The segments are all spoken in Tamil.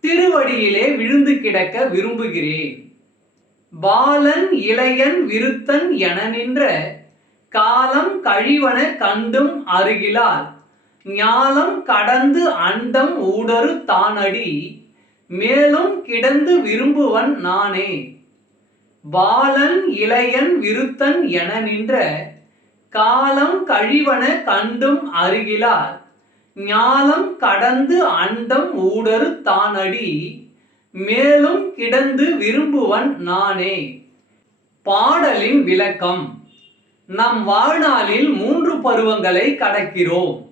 திருவடியிலே விழுந்து கிடக்க விரும்புகிறேன். பாலன் இளையன் விருத்தன் என நின்ற காலம் கழிவன கண்டும் அருகிலால் ஞாலம் கடந்து அண்டம் ஊடரு தானடி மேலும் கிடந்து விரும்புவன் நானே. பாலன் இளையன் விருத்தன் என நின்ற காலம் கழிவன கண்டும் அருகிலார். ஞாலம் கடந்து அண்டம் ஊடரு தானடி மேலும் கிடந்து விரும்புவன் நானே. பாடலின் விளக்கம் நம் வாழ்நாளில் மூன்று பருவங்களை கடக்கிறோம்.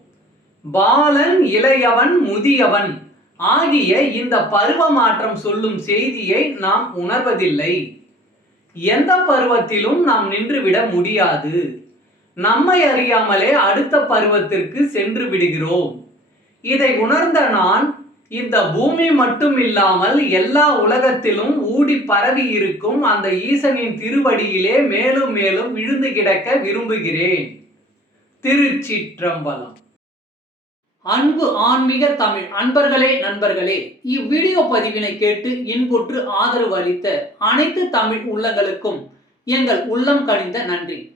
பாலன் இளையவன் முதியவன் ஆகிய இந்த பருவ மாற்றம் சொல்லும் செய்தியை நாம் உணர்வதில்லை. எந்த பருவத்திலும் நாம் நின்றுவிட முடியாது. நம்மை அறியாமலே அடுத்த பருவத்திற்கு சென்று விடுகிறோம். இதை உணர்ந்த நான் இந்த பூமி மட்டும் இல்லாமல் எல்லா உலகத்திலும் ஊடி பரவி இருக்கும் அந்த ஈசனின் திருவடியிலே மேலும் மேலும் விழுந்து கிடக்க விரும்புகிறேன். திருச்சிற்றம்பலம். அன்பு ஆன்மீக தமிழ் அன்பர்களே நண்பர்களே இவ்வீடியோ பதிவினை கேட்டு இன்புற்று ஆதரவு அளித்த அனைத்து தமிழ் உள்ளங்களுக்கும் எங்கள் உள்ளம் கணிந்த நன்றி.